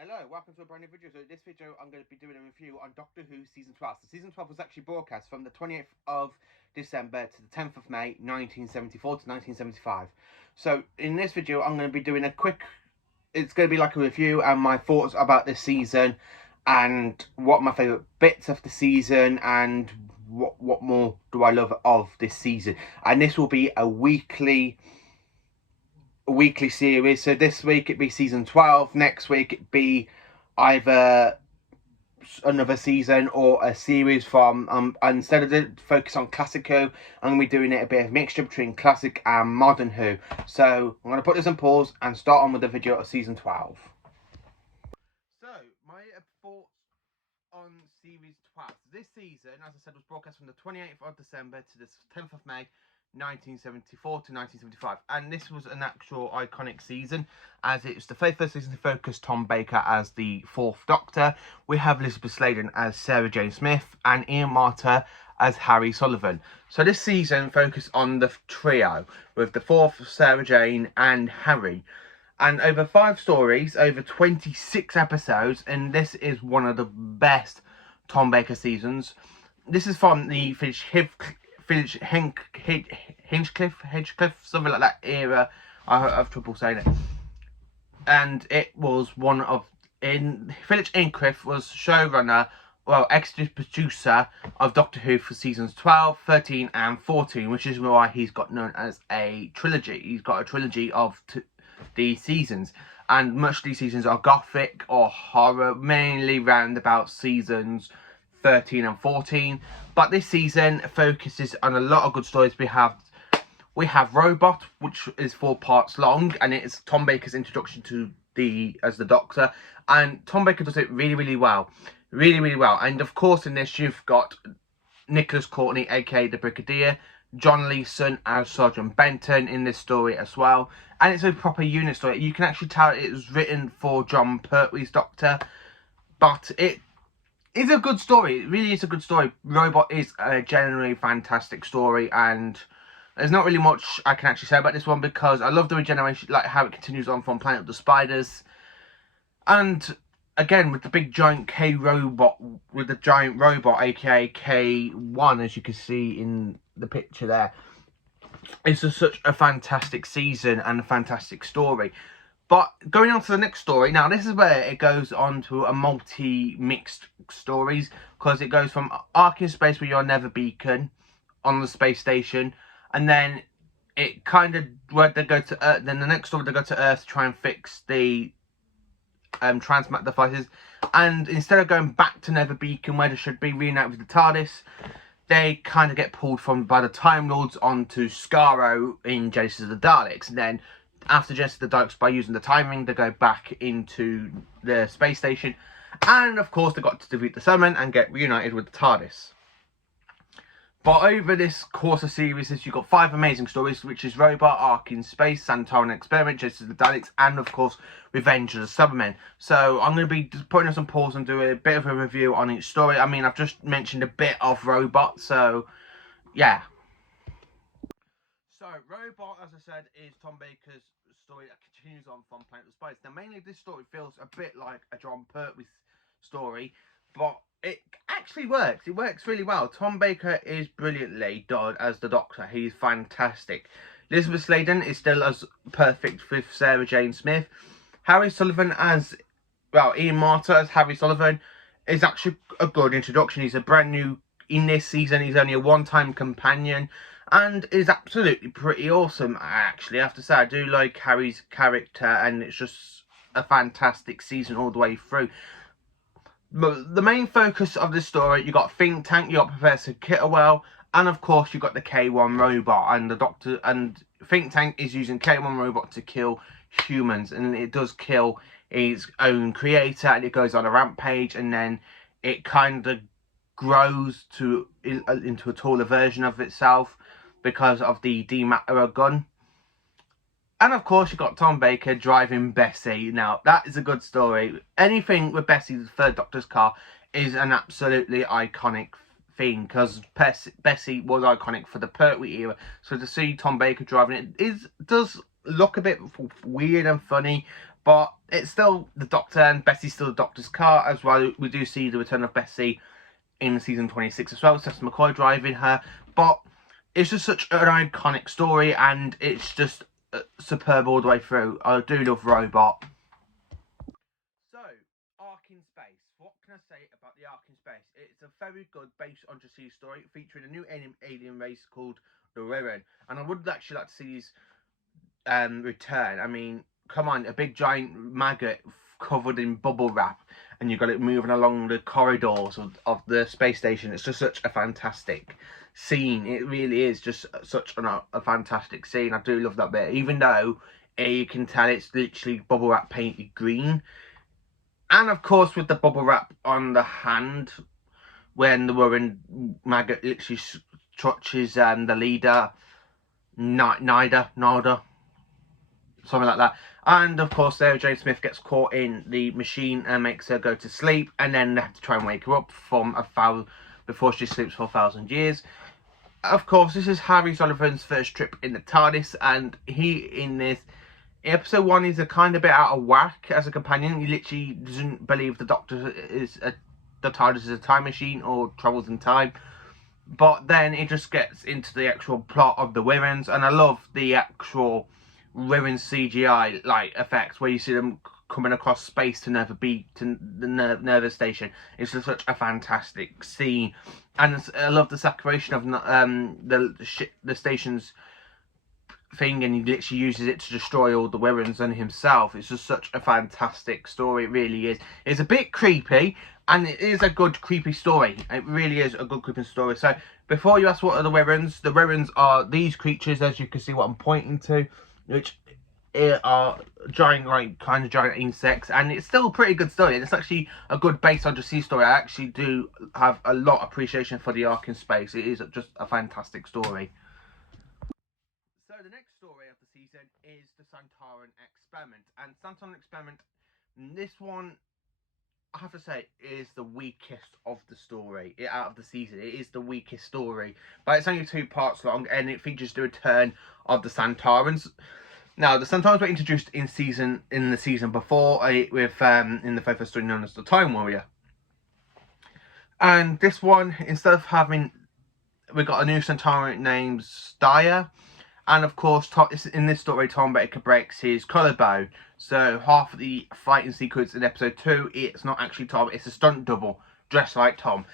Hello, welcome to a brand new video. So in this video I'm going to be doing a review on Doctor Who Season 12. So Season 12 was actually broadcast from the 28th of December to the 10th of May 1974 to 1975. So in this video I'm going to be doing a quick, it's going to be like a review and my thoughts about this season and what my favourite bits of the season and what more do I love of this season. And this will be a weekly series. So this week it'd be season 12, next week it'd be either another season or a series from instead of the focus on classic Who, I'm gonna be doing it a bit of mixture between classic and modern Who. So I'm gonna put this on pause and start on with the video of season 12. So my thoughts on series 12. This season, as I said, was broadcast from the 28th of December to the 10th of May 1974 to 1975, and this was an actual iconic season as it's the very first season to focus Tom Baker as the fourth Doctor. We have Elizabeth Sladen as Sarah Jane Smith and Ian Marter as Harry Sullivan. So this season focused on the trio with the fourth, Sarah Jane and Harry, and over 5 stories, over 26 episodes, and this is one of the best Tom Baker seasons. This is from the Hinchcliffe, something like that era. I have trouble saying it. And it was one of Philip Hinchcliffe was showrunner, executive producer of Doctor Who for seasons 12, 13 and 14, which is why he's got known as a trilogy. He's got a trilogy of these seasons, and much of these seasons are gothic or horror, mainly round about seasons 13 and 14, but this season focuses on a lot of good stories. We have Robot, which is 4 parts long, and it's Tom Baker's introduction to as the Doctor, and Tom Baker does it really well. And of course in this you've got Nicholas Courtney, aka the Brigadier, John Leeson as Sergeant Benton in this story as well, and it's a proper unit story. You can actually tell it was written for John Pertwee's Doctor, but it is a good story. It really is a good story. Robot is a genuinely fantastic story, and there's not really much I can actually say about this one because I love the regeneration, like how it continues on from Planet of the Spiders, and again with the big giant robot, aka K1, as you can see in the picture there. It's such a fantastic season and a fantastic story. But going on to the next story, now this is where it goes on to a multi-mixed stories, because it goes from Ark in Space, where you're Never Beacon on the space station, and then it kind of, where they go to Earth, then the next story they go to Earth to try and fix the transmat devices, and instead of going back to Never Beacon where they should be reunited with the TARDIS, they kind of get pulled from by the Time Lords onto Skaro in Genesis of the Daleks, and then after Genesis of the Daleks, by using the time ring, they go back into the space station, and of course they got to defeat the Summon and get reunited with the TARDIS. But over this course of series, you've got 5 amazing stories, which is Robot, Ark in Space, Santaran Experiment, Genesis of the Daleks, and of course Revenge of the Cybermen. So I'm going to be putting us on pause and do a bit of a review on each story. I mean, I've just mentioned a bit of Robot, so yeah. So Robot, as I said, is Tom Baker's story that continues on from Planet of the Spiders. Now mainly this story feels a bit like a John Pertwee story, but it actually works. It works really well. Tom Baker is brilliantly done as the Doctor. He's fantastic. Elizabeth Sladen is still as perfect with Sarah Jane Smith. Harry Sullivan as, Ian Marter as Harry Sullivan is actually a good introduction. He's a brand new in this season. He's only a one-time companion and is absolutely pretty awesome. I actually have to say, I do like Harry's character, and it's just a fantastic season all the way through. But the main focus of the story, you got Think Tank, you got Professor Kittlewell, and of course you got the K1 robot, and the Doctor, and Think Tank is using K1 robot to kill humans, and it does kill its own creator, and it goes on a rampage, and then it kind of grows into a taller version of itself because of the dematerer gun. And of course, you've got Tom Baker driving Bessie. Now, that is a good story. Anything with Bessie, the third Doctor's car, is an absolutely iconic thing, because Bessie was iconic for the Pertwee era. So to see Tom Baker driving it does look a bit weird and funny, But it's still the Doctor, and Bessie's still the Doctor's car as well. We do see the return of Bessie in season 26 as well. Seth McCoy driving her. But it's just such an iconic story, and it's just superb all the way through. I do love Robot. So, Ark in Space. What can I say about the Ark in Space? It's a very good based on the sea story featuring a new alien race called the Riven. And I would actually like to see these return. I mean, come on, a big giant maggot covered in bubble wrap, and you've got it moving along the corridors of the space station. It's just such a fantastic scene. It really is just such a fantastic scene. I do love that bit, even though you can tell it's literally bubble wrap painted green. And of course, with the bubble wrap on the hand, when the Warren maggot literally touches the leader, Nida, something like that. And of course, Sarah Jane Smith gets caught in the machine and makes her go to sleep, and then they have to try and wake her up from before she sleeps for 1,000 years. Of course, this is Harry Sullivan's first trip in the TARDIS, and he, in this episode 1, is a kind of bit out of whack as a companion. He literally doesn't believe the Doctor the TARDIS is a time machine or travels in time. But then it just gets into the actual plot of the Wirrens, and I love the actual Wirren CGI like effects where you see them coming across space to the Nerva station. It's just such a fantastic scene, and I love the separation of the station's thing, and he literally uses it to destroy all the Wirrens and himself. It's just such a fantastic story. It really is. It's a bit creepy, and it is a good creepy story. It really is a good creepy story. So before you ask what are the Wirrens are these creatures, as you can see what I'm pointing to, which are giant, kind of giant insects, and it's still a pretty good story. It's actually a good base on the sea story. I actually do have a lot of appreciation for the Ark in Space. It is just a fantastic story. So the next story of the season is the Santaran Experiment, and Santaran Experiment, this one, I have to say, is the weakest of the story out of the season. It is the weakest story, but it's only 2 parts long, and it features the return of the Santarans. Now, the Santarans were introduced in the season before with in the very first story known as the Time Warrior. And this one, instead of having, we got a new Santaran named Steyr. And of course, in this story, Tom Baker breaks his collarbone. So half of the fighting sequence in episode 2, it's not actually Tom, it's a stunt double dressed like Tom.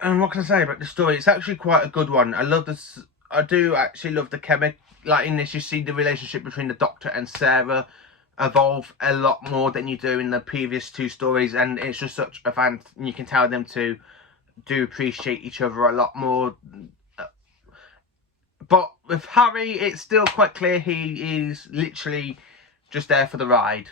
And what can I say about the story? It's actually quite a good one. I love this. I do actually love the chemical. Like in this, you see the relationship between the Doctor and Sarah evolve a lot more than you do in the previous 2 stories, and it's just such a fan. You can tell them to do appreciate each other a lot more. But with Harry, it's still quite clear he is literally just there for the ride.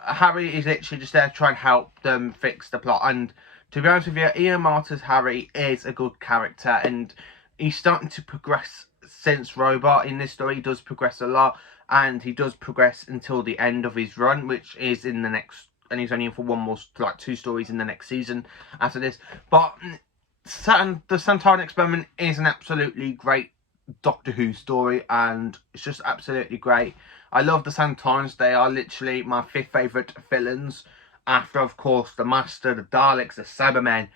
Harry is literally just there to try and help them fix the plot. And to be honest with you, Ian Marter's Harry is a good character, and he's starting to progress since Robot. In this story, he does progress a lot, and he does progress until the end of his run, which is in the next, and he's only in for one more, like 2 stories in the next season after this. But the Santaran Experiment is an absolutely great Doctor Who story, and it's just absolutely great. I love the Santarans. They are literally my 5th favourite villains, after of course the Master, the Daleks, the Cybermen,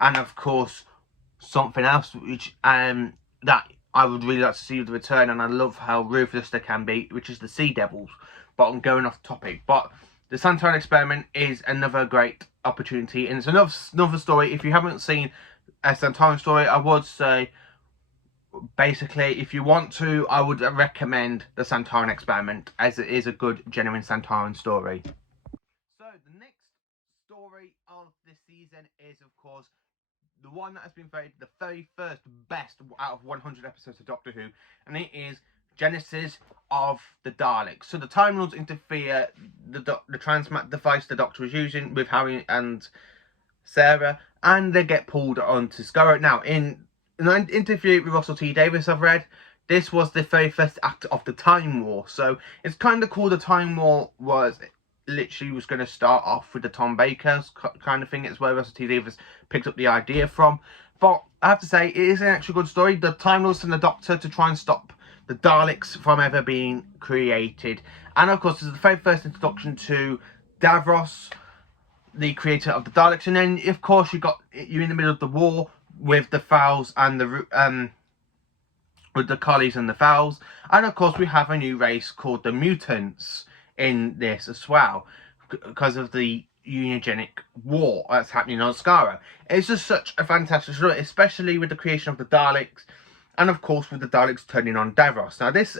and of course something else which that I would really like to see the return, and I love how ruthless they can be, which is the Sea Devils. But I'm going off topic. But the Santaran Experiment is another great opportunity, and it's another story. If you haven't seen a Santaran story, I would say, basically, if you want to, I would recommend the Santaran Experiment, as it is a good, genuine Santaran story. So, the next story of this season is, of course, the one that has been voted the very first best out of 100 episodes of Doctor Who, and it is Genesis of the Daleks. So the Time Lords interfere the transmat device the Doctor was using with Harry and Sarah, and they get pulled onto Skaro. Now, in an interview with Russell T Davies I've read, this was the very first act of the Time War. So it's kind of cool. The Time War was going to start off with the Tom Baker's kind of thing. It's where Russell T Davies picked up the idea from. But I have to say, it is an actually good story. The Time Lords and the Doctor to try and stop the Daleks from ever being created. And of course, this is the very first introduction to Davros, the creator of the Daleks. And then, of course, you're in the middle of the war with the Fowls and with the Collies and the Fowls. And of course, we have a new race called the Mutants in this as well, because of the unigenic war that's happening on Skaro. It's just such a fantastic story, especially with the creation of the Daleks, and of course with the Daleks turning on Davros. Now this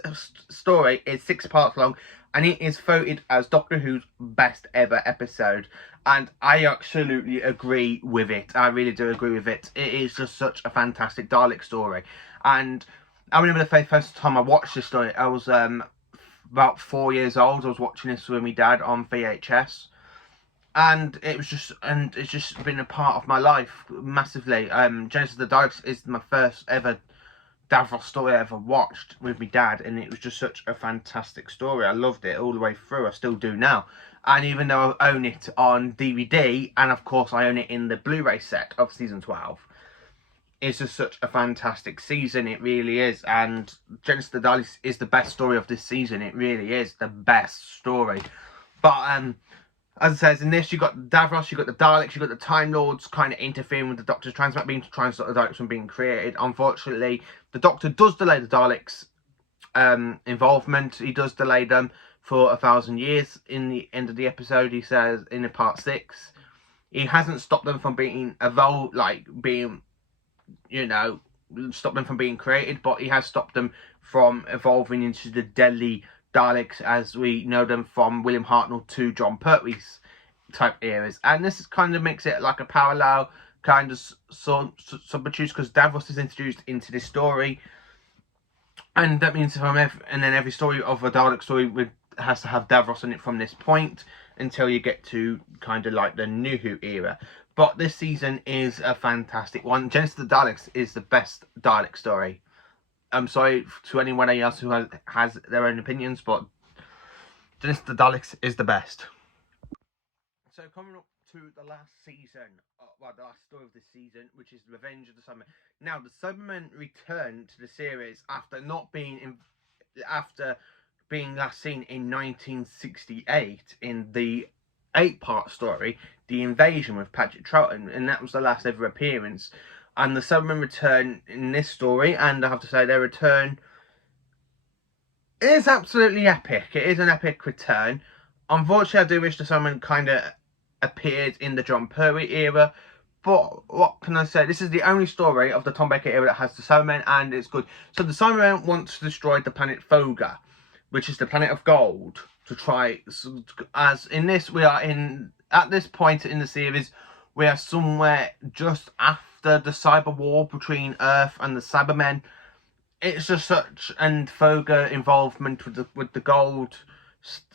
story is 6 parts long, and it is voted as Doctor Who's best ever episode, and I absolutely agree with it. I really do agree with it. It is just such a fantastic Dalek story. And I remember the very first time I watched this story, I was about 4 years old. I was watching this with my dad on VHS, and it's just been a part of my life massively. Genesis of the Daleks is my first ever Davros story I ever watched with my dad, and it was just such a fantastic story. I loved it all the way through. I still do now. And even though I own it on DVD, and of course I own it in the Blu-ray set of season 12, it's just such a fantastic season. It really is. And Genesis of the Daleks is the best story of this season. It really is the best story. But as it says in this, you've got Davros, you've got the Daleks, you've got the Time Lords kind of interfering with the Doctor's transmat beam to try and stop the Daleks from being created. Unfortunately, the Doctor does delay the Daleks' involvement. He does delay them for 1,000 years. In the end of the episode, he says in part 6, he hasn't stopped them from being evolved, like being, you know, stopped them from being created, but he has stopped them from evolving into the deadly Daleks as we know them from William Hartnell to John Pertwee's type eras. And this is kind of makes it like a parallel kind of sub-produce, because Davros is introduced into this story, and that means every story of a Dalek story has to have Davros in it from this point until you get to kind of like the New Who era. But this season is a fantastic one. Genesis of the Daleks is the best Dalek story. I'm sorry to anyone else who has their own opinions, but Genesis of the Daleks is the best. So coming up to the last season, well, the last story of this season, which is Revenge of the Cybermen. Now, the Cybermen returned to the series after after being last seen in 1968 in the 8-part story, The Invasion with Patrick Troughton, and that was the last ever appearance. And the Cybermen return in this story, and I have to say their return is absolutely epic. It is an epic return. Unfortunately, I do wish the Cybermen kind of appeared in the John Pertwee era, but what can I say? This is the only story of the Tom Baker era that has the Cybermen, and it's good. So the Cybermen want to destroy the planet Foga, which is the planet of gold, to try, as in this, we are at this point in the series, we are somewhere just after the cyber war between Earth and the Cybermen. It's just such, and Foga involvement with the gold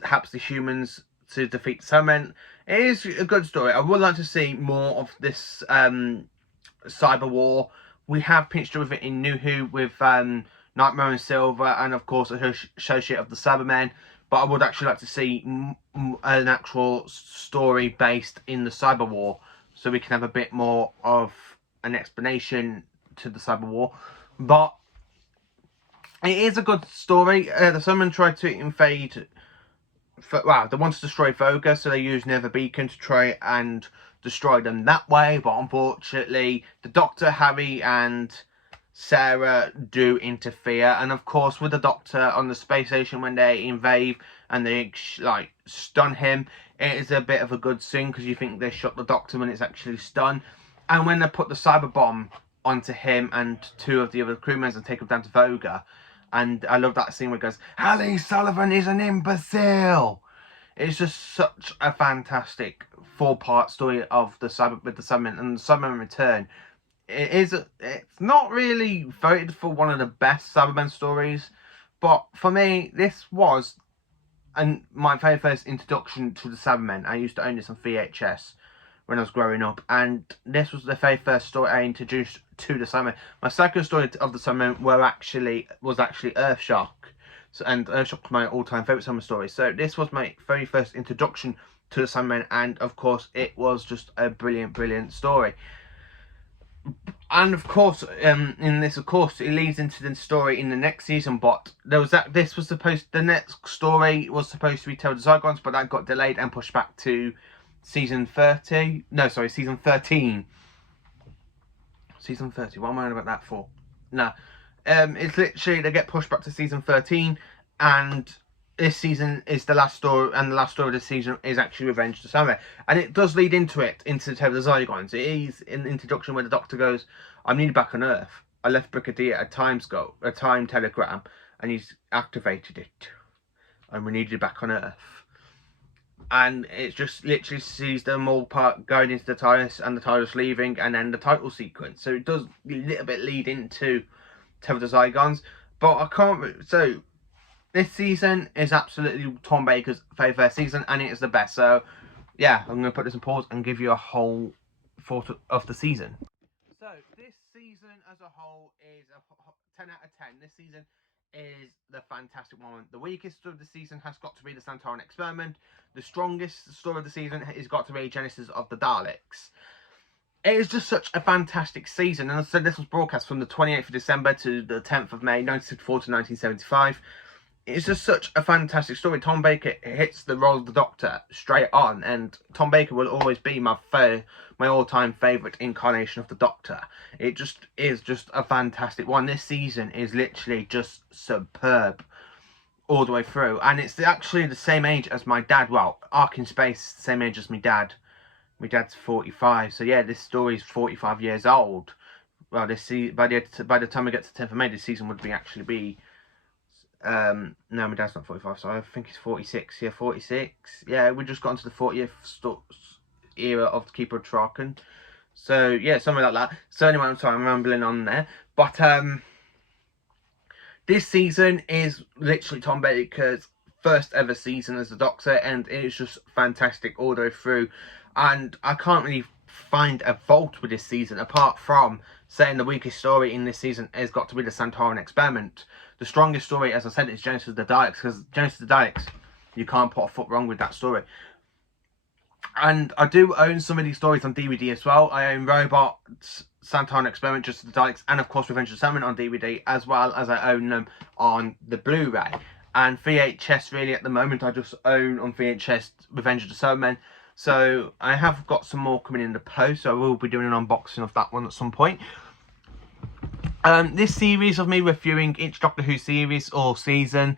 helps the humans to defeat the Cybermen. It is a good story. I would like to see more of this cyber war. We have pinched with it in New Who with Nightmare and Silver, and of course Associate of the Cybermen. But I would actually like to see an actual story based in the cyber war, so we can have a bit more of an explanation to the cyber war. But it is a good story. The Cybermen tried to invade. They want to destroy Voga, so they use Nether Beacon to try and destroy them that way. But unfortunately, the Doctor, Harry, and Sarah do interfere, and of course with the Doctor on the space station when they invade and they like stun him, it is a bit of a good scene because you think they shot the Doctor when it's actually stunned. And when they put the cyber bomb onto him and 2 of the other crewmen and take them down to Voga, and I love that scene where it goes, "Hallie Sullivan is an imbecile." It's just such a fantastic 4-part story of the Cybermen and the Cybermen return. It's not really voted for one of the best Cybermen stories, but for me, this was my very first introduction to the Cybermen. I used to own this on VHS when I was growing up, and this was the very first story I introduced to the Cybermen. My second story of the Cybermen was actually Earthshock, and Earthshock was my all-time favourite Cybermen story. So this was my very first introduction to the Cybermen, and of course it was just a brilliant story. And of course, in this, of course, it leads into the story in the next season. But there was that. This was supposed. The next story was supposed to be Tale of the Zygons, but that got delayed and pushed back to season 30. No, sorry, season 13. Season 30. What am I on about that for? No, it's literally they get pushed back to season 13, and this season is the last story, and the last story of this season is actually Revenge of the Samurai. And it does lead into the Tale of the Zygons. It is in the introduction where the Doctor goes, I'm needed back on Earth. I left Brigadier a time telegram, and he's activated it. And we need you back on Earth. And it just literally sees them all going into the TARDIS, and the TARDIS leaving, and then the title sequence. So it does a little bit lead into Tale of the Zygons. But I can't... So... This season is absolutely Tom Baker's favourite season, and it is the best. So, yeah, I'm going to put this in pause and give you a whole thought of the season. So, this season as a whole is a 10 out of 10. This season is the fantastic one. The weakest story of the season has got to be the Santaran Experiment. The strongest story of the season has got to be Genesis of the Daleks. It is just such a fantastic season. And so this was broadcast from the 28th of December to the 10th of May, 1964 to 1975. It's just such a fantastic story. Tom Baker hits the role of the Doctor straight on, and Tom Baker will always be my all-time favourite incarnation of the Doctor. It just is just a fantastic one. This season is literally just superb all the way through, and it's actually the same age as my dad. Well, Ark in Space, same age as my dad. My dad's 45, so yeah, this story is 45 years old. Well, by the time we get to 10th of May, this season would be no, my dad's not 45, so I think he's 46. Yeah, 46. Yeah, we just got into the 40th era of the Keeper of Traken. So, yeah, something like that. So, anyway, I'm sorry, I'm rambling on there. But, this season is literally Tom Baker's first ever season as the Doctor, and it's just fantastic all the way through. And I can't really find a fault with this season, apart from saying the weakest story in this season has got to be the Santaran Experiment. The strongest story, as I said, is Genesis of the Daleks, because Genesis of the Daleks, you can't put a foot wrong with that story. And I do own some of these stories on DVD as well. I own Robots, Santaran Experiment, Genesis of the Daleks, and of course Revenge of the Samurai on DVD, as well as I own them on the Blu-ray. And VHS, really, at the moment, I just own on VHS Revenge of the Samurai. So I have got some more coming in the post, so I will be doing an unboxing of that one at some point. This series of me reviewing each Doctor Who series or season,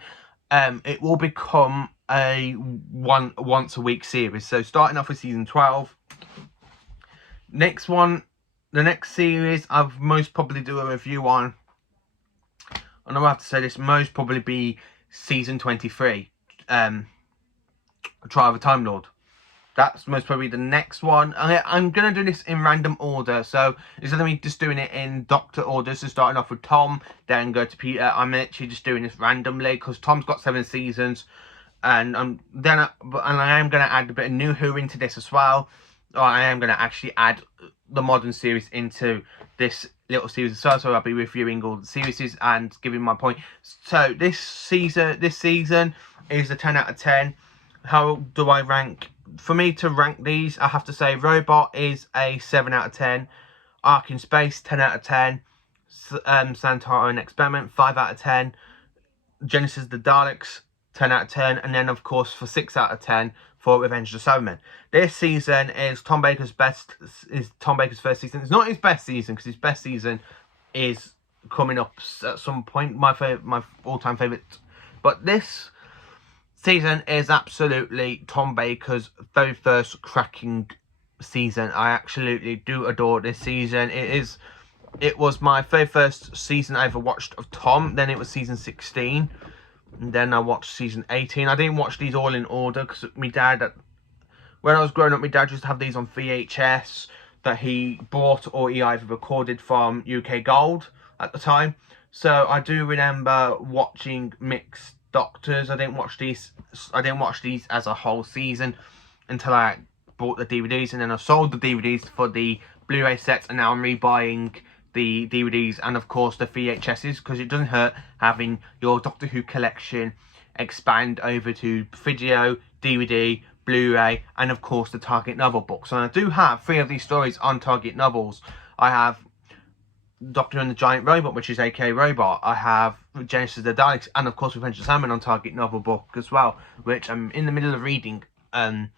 it will become a once a week series. So starting off with season 12. The next series I'll most probably do a review on, and I'll have to say this, most probably be season 23, Trial of a Time Lord. That's most probably the next one. I'm going to do this in random order. So instead of me just doing it in Doctor order, so starting off with Tom, then go to Peter, I'm actually just doing this randomly because Tom's got 7 seasons. And I am going to add a bit of New Who into this as well. Or I am going to actually add the modern series into this little series as well. So I'll be reviewing all the series and giving my point. So this season is a 10 out of 10. How do I rank? For me to rank these, I have to say Robot is a 7 out of 10. Ark in Space, 10 out of 10. Santaran Experiment, 5 out of 10. Genesis of the Daleks, 10 out of 10. And then, of course, for 6 out of 10 for Revenge of the Samurai. This season is Tom Baker's first season. It's not his best season, because his best season is coming up at some point. My all-time favourite. But this season is absolutely Tom Baker's very first cracking season. I absolutely do adore this season. It was my very first season I ever watched of Tom. Then it was season 16, and then I watched season 18. I didn't watch these all in order because my dad, when I was growing up, my dad used to have these on VHS that he bought or he either recorded from UK Gold at the time. So I do remember watching mixed Doctors. I didn't watch these as a whole season until I bought the DVDs, and then I sold the DVDs for the Blu-ray sets, and now I'm rebuying the DVDs and of course the VHSs, because it doesn't hurt having your Doctor Who collection expand over to video, DVD, Blu-ray, and of course the Target novel books. And I do have 3 of these stories on Target novels. I have Doctor and the Giant Robot, which is aka Robot. I have Genesis of the Daleks, and of course Revenge of Salmon on Target novel book as well, which I'm in the middle of reading. I'm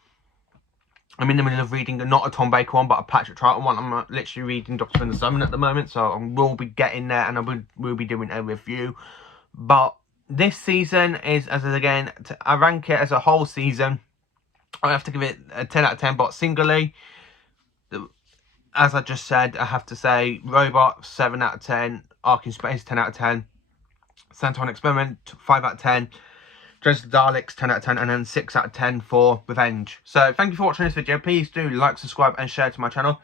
in the middle of reading not a Tom Baker one, but a Patrick Troughton one. I'm literally reading Doctor and the Salmon at the moment, so I will be getting there, and I will be doing a review. But this season is, again, I rank it as a whole season, I have to give it a 10 out of 10, but singly, as I just said, I have to say Robot 7 out of 10, Ark in Space 10 out of 10, Santaran Experiment 5 out of 10, Dresden Daleks 10 out of 10, and then 6 out of 10 for Revenge. So thank you for watching this video. Please do like, subscribe and share to my channel,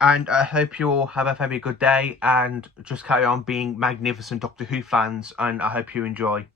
and I hope you all have a very good day and just carry on being magnificent Doctor Who fans, and I hope you enjoy.